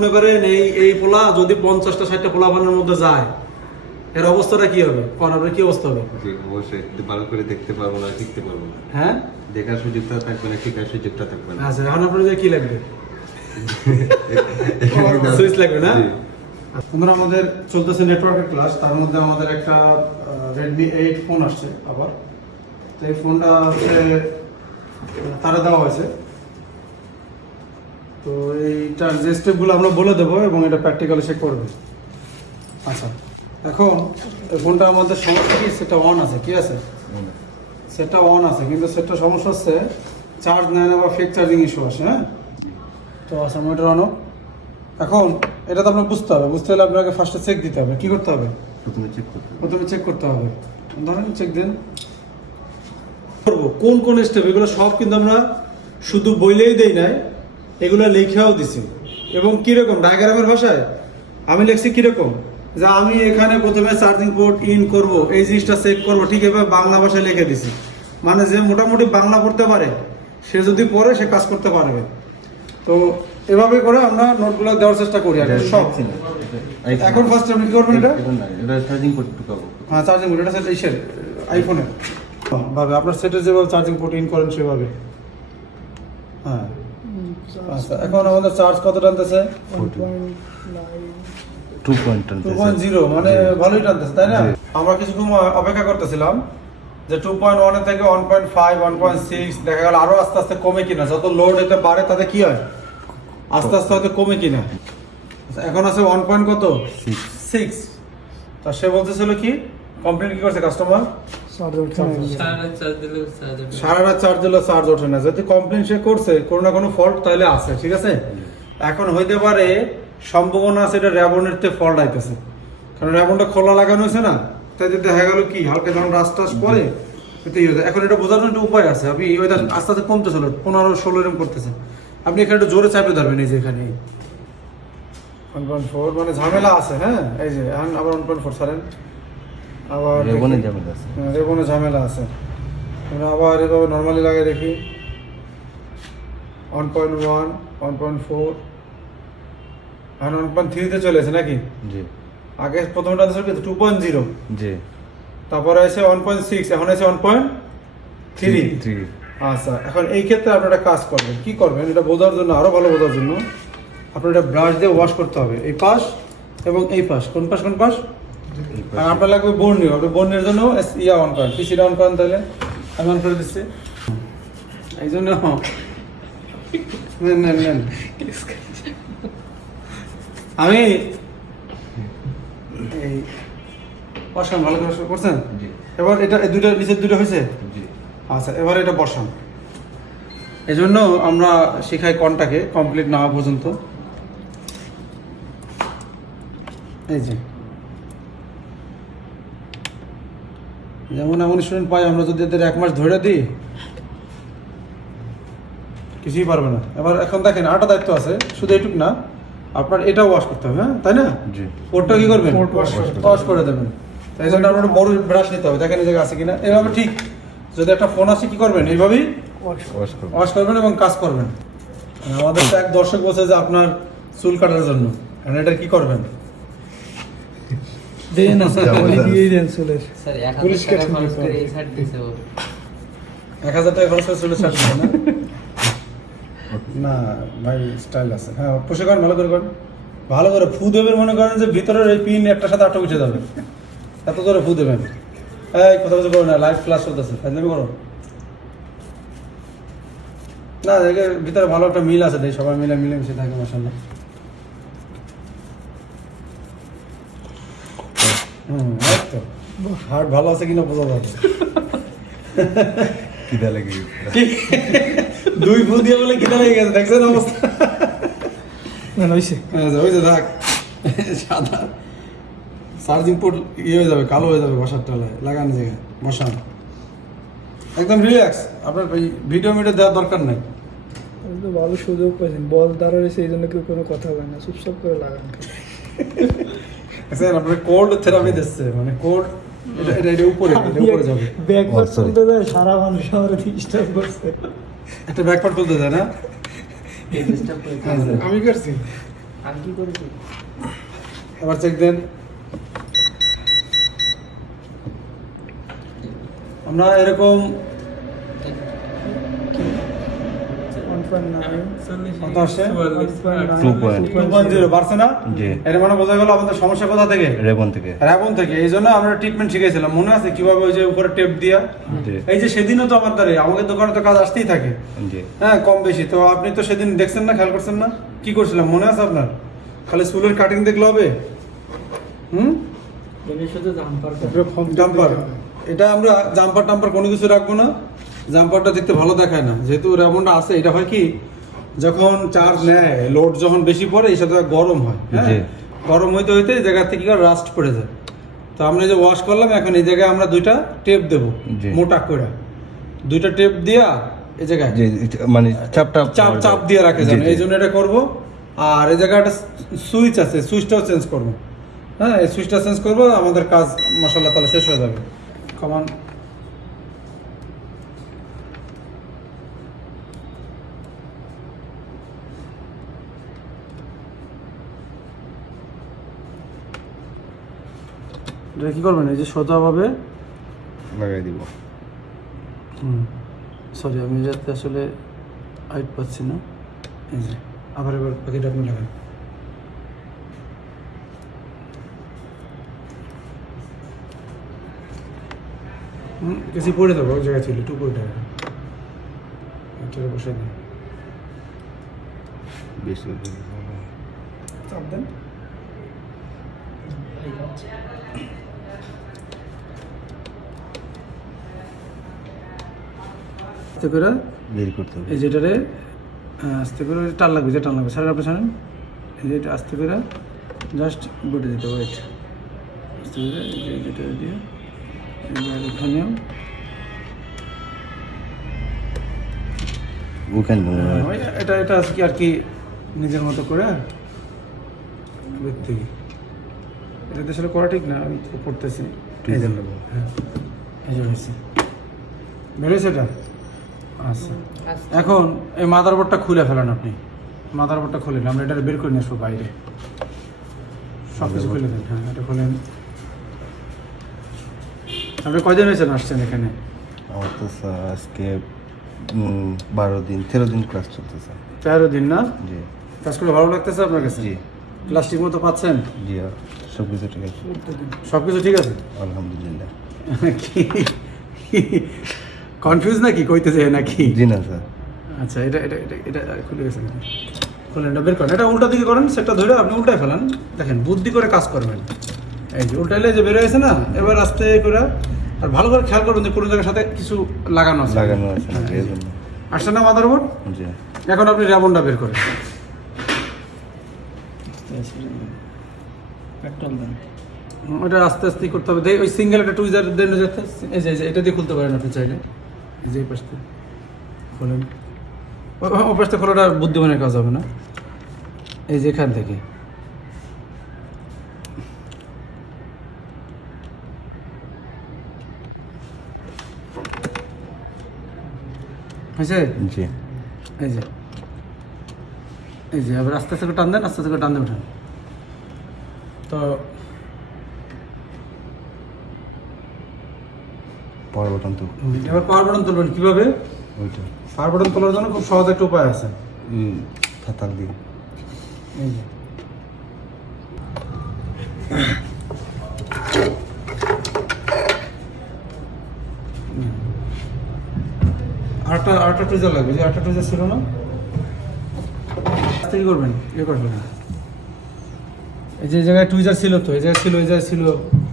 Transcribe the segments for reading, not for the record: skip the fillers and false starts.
মনে করেন এই পোলা যদি 50টা 60টা পোলাপানের মধ্যে যায়, এর অবস্থাটা কি হবে? কোন আপনার কি অবস্থা হবে? জি অবশ্যই ভালো করে দেখতে পারবো না, শিখতে পারবো না। হ্যাঁ, দেখার সুযোগটা থাকবে না, শেখার সুযোগটা থাকবে না। আচ্ছা, এখন আপনার কি লাগবে? সুইচ লাগবে না? বন্ধুরা, আমাদের চলতেছে নেটওয়ার্কের ক্লাস, তার মধ্যে আমাদের একটা Redmi 8 ফোন আসছে আবার। তো এই ফোনটা হচ্ছে তারা দেওয়া হয়েছে। তো এইটার যে স্টেপগুলো আমরা বলে দেবো এবং এটা প্র্যাকটিক্যালি সে করবে। আচ্ছা, এখন এই ফোনটা আমাদের সমস্যা কি, সেটা অন আছে, কি আছে? সেটা অন আছে, কিন্তু সেটা সমস্যা হচ্ছে চার্জ নেয় না বা ফেক চার্জিং ইস্যু আসে। হ্যাঁ, তো আচ্ছা, মোটর অন। এখন এটা তো আপনার বুঝতে হবে, বুঝতে হলে আপনাকে ফার্স্টে চেক দিতে হবে। কি করতে হবে? প্রথমে চেক করতে হবে। ধরেন চেক দিন করবো কোন কোন স্টেপ, এগুলো সব কিন্তু আমরা শুধু বইলেই দেই নাই, এগুলো লেখাও দিছি। এবং কিরকম ডায়াগ্রামের ভাষায় আমি লিখছি কিরকম, যে আমি এখানে প্রথমে চার্জিং পোর্ট ইন করব, এই জিনিসটা চেক করবো, ঠিক এভাবে বাংলা ভাষায় লিখে দিছি। মানে যে মোটামুটি বাংলা পড়তে পারে সে যদি পড়ে সে কাজ করতে পারবে। তো এভাবে করে আমরা নোটগুলো দেওয়ার চেষ্টা করি আর কি সব। এখন ফার্স্ট আপনি কি করবেন? এটা চার্জিং পোর্ট ঢুকাবো। হ্যাঁ, চার্জিং পোর্ট, এটা সেট ইসের আইফোনের ভাবে আপনার সেটের যেভাবে চার্জিং পোর্ট ইন করেন সেভাবে। হ্যাঁ, আচ্ছা, এখন আমাদের চার্জ কত টানতেছে? 2.0, মানে ভালোই টানতেছে, তাই না? আমরা কিছুক্ষণ অপেক্ষা করতেছিলাম যে 2.1 এর থেকে 1.5, 1.6 দেখা গেল আরো আস্তে আস্তে কমে কিনা। যত লোড এতে বাড়ে তাতে কি হয়, আস্তে আস্তে হয়তো কমে কিনা। এখন আছে 1.6। তা সে বলতেছিল কি কমপ্লেন কি করছে কাস্টমার, সারা রাত চার্জ দিলেও চার্জ ওঠে না। যদি কমপ্লেন সে করছে কোনো না কোনো ফল্ট তাহলে আছে, ঠিক আছে। এখন হইতে পারে সম্ভাবনা আছে এটা র্যাবনের তে ফল্ট আইতেছে, কারণ র্যাবনটা খোলা লাগানো হয়েছে না, তাই দেখা গেল কি হালকা যখন রাস টাস পরে এতেই হয়ে যায়। এখন এটা বোঝার জন্য একটা উপায় আছে। আপনি ওইটা আস্তে আস্তে কমতেছিল, 15-16 এরকম করতেছে, আপনি এখানে একটু জোরে চাপে ধরবেন, এই যে এখানে 1.4, মানে ঝামেলা আছে। হ্যাঁ, এই যে এখন আবার 1.4 ছাড়েন, আবার রেবনে ঝামেলা আছে। আমরা আবার এভাবে নর্মালি লাগিয়ে দেখি 1.1, 1.4, এখন 1.3 তে চলে এসে নাকি? জি, আগে প্রথমটা ছিল 2.0, জি, তারপরে আছে 1.6, এখন আছে 1.3। আচ্ছা, এখন এই ক্ষেত্রে আপনারা কাজ করবেন, কি করবেন এটা বোঝার জন্য, আরো ভালো বোঝার জন্য আপনার এটা ব্রাশ দিয়ে ওয়াশ করতে হবে, এই পাশ এবং এই পাশ। কোন পাশ কোন পাশ? আর আপনার লাগবে বর্ণীয়, আপনি বর্ণের জন্য ইয়া অন করেন, পিসিটা অন করেন। তাহলে আমি অন করে দিচ্ছি, এই জন্য নেন আমি এই বসান, ভালো করে করছেন। এবার এটা দুইটা নিচের দুটো হয়েছে। আচ্ছা, এবার এটা বসান। এই জন্য আমরা শেখাই কনটাকে কমপ্লিট না হওয়া পর্যন্ত। এই যে যেমন এমন স্টুডেন্ট পাই আমরা, যদি এদের 1 মাস ধরে দিই কিছুই পারবে না। এবার এখন দেখেন আরেকটা দায়িত্ব আছে, শুধু এইটুক না, আপনার এটাও ওয়াশ করতে হবে। হ্যাঁ, তাই না? ওরটা কি করবেন? ওয়াশ করে দেবেন। তাই জন্য আপনার বড় ব্রাশ নিতে হবে, দেখেন এই জায়গায় আছে কিনা। এভাবে ঠিক যদি একটা ফোন আসে কি করবেন, এইভাবেই ওয়াশ করবেন এবং কাজ করবেন। আমাদের তো এক দর্শক বলছে যে আপনার চুল কাটার জন্য, এখন এটা কি করবেন? দেন না স্যার, দিয়ে দেন চুলের। স্যার 1000 টাকা খরচ করে এই শার্ট দিছে ও। 1000 টাকা খরচ করে চুলের শার্ট দিছে না? না ভাই, স্টাইল আছে। হ্যাঁ, পোষে করেন, ভালো করে করেন, ভালো করে ফু দেবেন। মনে করেন যে ভিতরের এই পিন একটার সাথে আটটা উঠে যাবে, এত জোরে ফু দেবেন। এই কথা বলতে করো না, লাইভ ক্লাস চলতেছে, ফাইজলামি করো না। দেখে ভিতরে ভালো একটা মিল আছে, তাই সবাই মিলেমিশে থাকে, মাশাআল্লাহ। তো হার্ট ভালো আছে কিনা বোঝা যাবে। খিদা লেগে গেছে, 2 ফু দিয়ে বলে খিদা লেগে গেছে, দেখছেন অবস্থা? ওই যে দেখ, সাদা চার্জিং পোর্ট ইয়ে হয়ে যাবে, কালো হয়ে যাবে বসার তলায় লাগানো জায়গায় বসান। একদম রিল্যাক্স, আপনার ওই ভিডিও দেওয়ার দরকার নাই। ভালো সুযোগ পাইছেন, বল দাঁড়া রয়েছে, এই জন্য কেউ কোনো কথা হয় না, চুপচাপ করে লাগান। আপনার কোল্ড থেরাপি দিচ্ছে, মানে কোল্ড এটা উপরে যাবে। ব্যাকপার্ট তুলতে যায়, সারা মানুষ আমার ডিস্টার্ব করছে। একটা ব্যাকপার্ট তুলতে যায় না? আমি করছি। আর কি করেছি? এবার চেক দেন। আমরা এরকম 1.9 কত আসছে? 2.0 বাড়ছে না? জি এর মানে বোঝা গেল আমাদের সমস্যা কোথা থেকে? রেবন থেকে র্যাবন থেকে। এই জন্য আমরা ট্রিটমেন্ট শিখেছিলাম, মনে আছে কিভাবে ওই যে উপরে টেপ দিয়া। জি এই যে সেদিনও তো আমার দ্বারে আমাদের দোকানে তো কাজ আসতেই থাকে, জি হ্যাঁ কম বেশি। তো আপনি তো সেদিন দেখছেন না, খেয়াল করছেন না কি করছিলাম, মনে আছে আপনার? খালি চুলের কাটিং দেখলে হবে? এর সাথে জাম্পার জাম্পার, এটা আমরা জাম্পার টাম্পার কোনো কিছু রাখবো না। জাম্পারটা দেখতে ভালো দেখায় না, যেহেতু র্যাবনটা আছে। এটা হয় কি, যখন চার্জ নেয়, লোড যখন বেশি পড়ে, এই সাথে গরম হয়, হ্যাঁ জি। গরম হইতে হইতে এই জায়গা থেকে রাস্ট পড়ে যায়। তো আমরা এই যে ওয়াশ করলাম, এখন এই জায়গায় আমরা দুইটা টেপ দেবো, জি। মোটা করে দুইটা টেপ দিয়া এই জায়গায় জি মানে চাপটা চাপ চাপ দিয়ে রাখে জি, যান, জি। এই জন্য এটা করবো। আর এই জায়গায় একটা সুইচ আছে, সুইচটাও চেঞ্জ করবো। হ্যাঁ, এই সুইচটা চেঞ্জ করবো, আমাদের কাজ মাশাআল্লাহ তাহলে শেষ হয়ে যাবে। কমান এটা কি করবেন, এই যে সোজাভাবে লাগাই দিব সরি আমি যাতে আসলে হাইট পাচ্ছি না। এই যে আবার এবার প্যাকেট আপনি লাগান। কিছু পড়ে দেবো, ওই জায়গায় ছিল একটু পড়ে দেবো, এটা বসে দিন, বেশি চাপ দেন। আস্তে করে বের করতে হবে এই যেটারে আস্তে করে টান লাগবে, যে টান লাগবে স্যার আপনি জানেন। এই যে এটা আস্তে করে জাস্ট বটে দিতে, ওয়েট আস্তে করে এই যে যেটা দিয়ে এবার এখানেও ওখানে ওই এটা এটা আজকে আর কি নিজের মতো করে দেখতে, এটা তো আসলে করা ঠিক না, আমি তো করতেছি। এই যে হ্যাঁ, এই যে হয়েছে, বেরোয়েছে এটা। আচ্ছা, এখন এই মাদারবোর্ডটা খুলে ফেলেন আপনি, মাদারবোর্ডটা খুলেন, আমরা এটা বের করে নিয়ে আসবো বাইরে, সব কিছু খুলে দেন। হ্যাঁ, এটা খুলেন। আপনি কয়দিন হয়েছেন আসছেন এখানে? আমার তো স্যার আজকে 13 দিন ক্লাস চলতেছে 13 দিন না? জি কাজ করে ভালো লাগতেছে আপনার কাছে? জি ক্লাস ঠিক মতো পাচ্ছেন? জি সব কিছু ঠিক আছে সব কিছু ঠিক আছে? আলহামদুলিল্লাহ কনফিউজ নাকি কইতে চাই নাকি? জি না স্যার আচ্ছা, এটা এটা এটা এটা খুলে গেছে নাকি? খুলেন, এটা বের করেন, এটা উল্টা দিকে করেন, সেটা ধরে আপনি উল্টায় ফেলান। দেখেন বুদ্ধি করে কাজ করবেন, এই যে উল্টাইলে যে বের হয়েছে না, এবার আস্তে করে আর ভালো করে খেয়াল করবেন যে কোনো জায়গার সাথে কিছু লাগানো আছে। লাগানো আছে হ্যাঁ, এই জন্য আসছে না মাদারবোর্ড? জি এখন আপনি র্যাবনটা বের করেন। পেট্রোল দেন। ওটা আস্তে আস্তে করতে হবে। ওই সিঙ্গেল একটা টুইজার দেন, যাতে এই যে এটা দিয়ে খুলতে পারেন আপনি চাইলে। এই যে এই পাশে খোলেন, ও পাশে খোলাটা বুদ্ধিমানের কাজ হবে না। এই যে এখান থেকে হয়েছে? জি এই যে এই যে আবার আস্তে আস্তে করে টান দেন, আস্তে আস্তে করে টান দেন, ওঠান। তো পাওয়ার বাটন তো এবার পাওয়ার বাটন তুলবেন কিভাবে? ওইটা পাওয়ার বাটন তোলার জন্য খুব সহজ একটা উপায় আছে। খাতাল দিয়ে এই যে আরেকটা টুইজার লাগবে, যে আরেকটা টুইজার ছিল না, আস্তে কি করবেন, ইয়ে করবেন। এই যে জায়গায় টুইজার ছিল, তো এই জায়গায় ছিল, এই জায়গায় ছিল।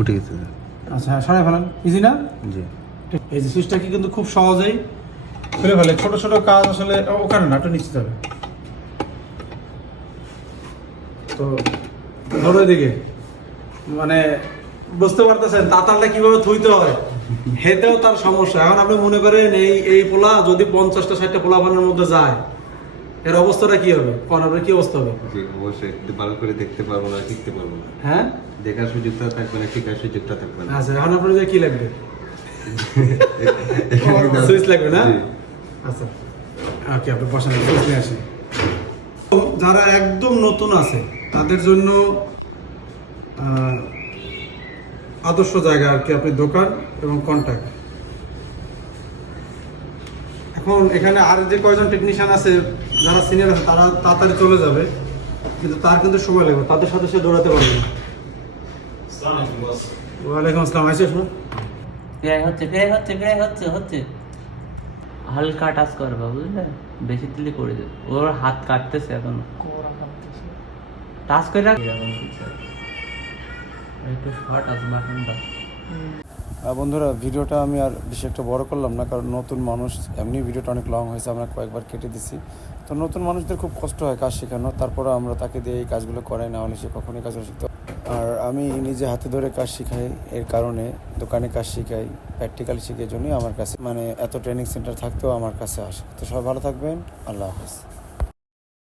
উঠে গেছে স্যার আচ্ছা, হ্যাঁ সরাই ফেলান, ইজি না? জি এই যে সুইচটা কি কিন্তু খুব সহজেই খুলে ফেলে। ছোট ছোট কাজ আসলে ওখানে না, একটু নিশ্চিত হবে। তো ধরো এদিকে, মানে বুঝতে পারতেছেন তাতালটা কিভাবে থইতে হয়, হেতেও তার সমস্যা। এখন আপনি মনে করেন এই পোলা যদি 50টা 60টা পোলা বানের মধ্যে যায়, এর অবস্থাটা কি হবে? কোন আপনার কি অবস্থা হবে? জি অবশ্যই ভালো করে দেখতে পারবো না শিখতে পারবো না হ্যাঁ, দেখার সুযোগটা থাকবে না শেখার সুযোগটা থাকবে না আচ্ছা, এখন আপনার যে কি লাগবে? সুইচ লাগবে না? জি। আচ্ছা, ওকে, আপনি বসেন, সুইচ নিয়ে আসেন। যারা একদম নতুন আছে তাদের জন্য আদর্শ জায়গা আর কি, আপনি দোকান এবং কন্ট্যাক্ট। এখন এখানে আর যে কয়জন টেকনিশিয়ান আছে যারা সিনিয়র আছে তারা তাড়াতাড়ি চলে যাবে, কিন্তু তার কিন্তু সময় লাগবে, তাদের সাথে সে দৌড়াতে পারবে না। ওয়ালাইকুম আসসালাম। আইসো শোনো, হচ্ছে হালকা টাচ করবা, বুঝলে? বেশি দিলে করে দেবে, ওর হাত কাটতেছে এখন, টাচ করে রাখ একটু শর্ট আছে বাটনটা। বন্ধুরা ভিডিওটা আমি আর বেশি একটা বড় করলাম না, কারণ নতুন মানুষ, এমনি ভিডিওটা অনেক লং হয়েছে, আমরা কয়েকবার কেটে দিছি। তো নতুন মানুষদের খুব কষ্ট হয় কাজ শেখানো, তারপরে আমরা তাকে দিয়ে এই কাজগুলো করাই, না হলে সে কখনোই কাজগুলো শিখতে। আর আমি নিজে হাতে ধরে কাজ শিখাই, এর কারণে দোকানে কাজ শিখাই, প্র্যাকটিক্যাল শিখে জন্যই আমার কাছে মানে এত ট্রেনিং সেন্টার থাকতেও আমার কাছে আসে। তো সবাই ভালো থাকবেন, আল্লাহ হাফেজ।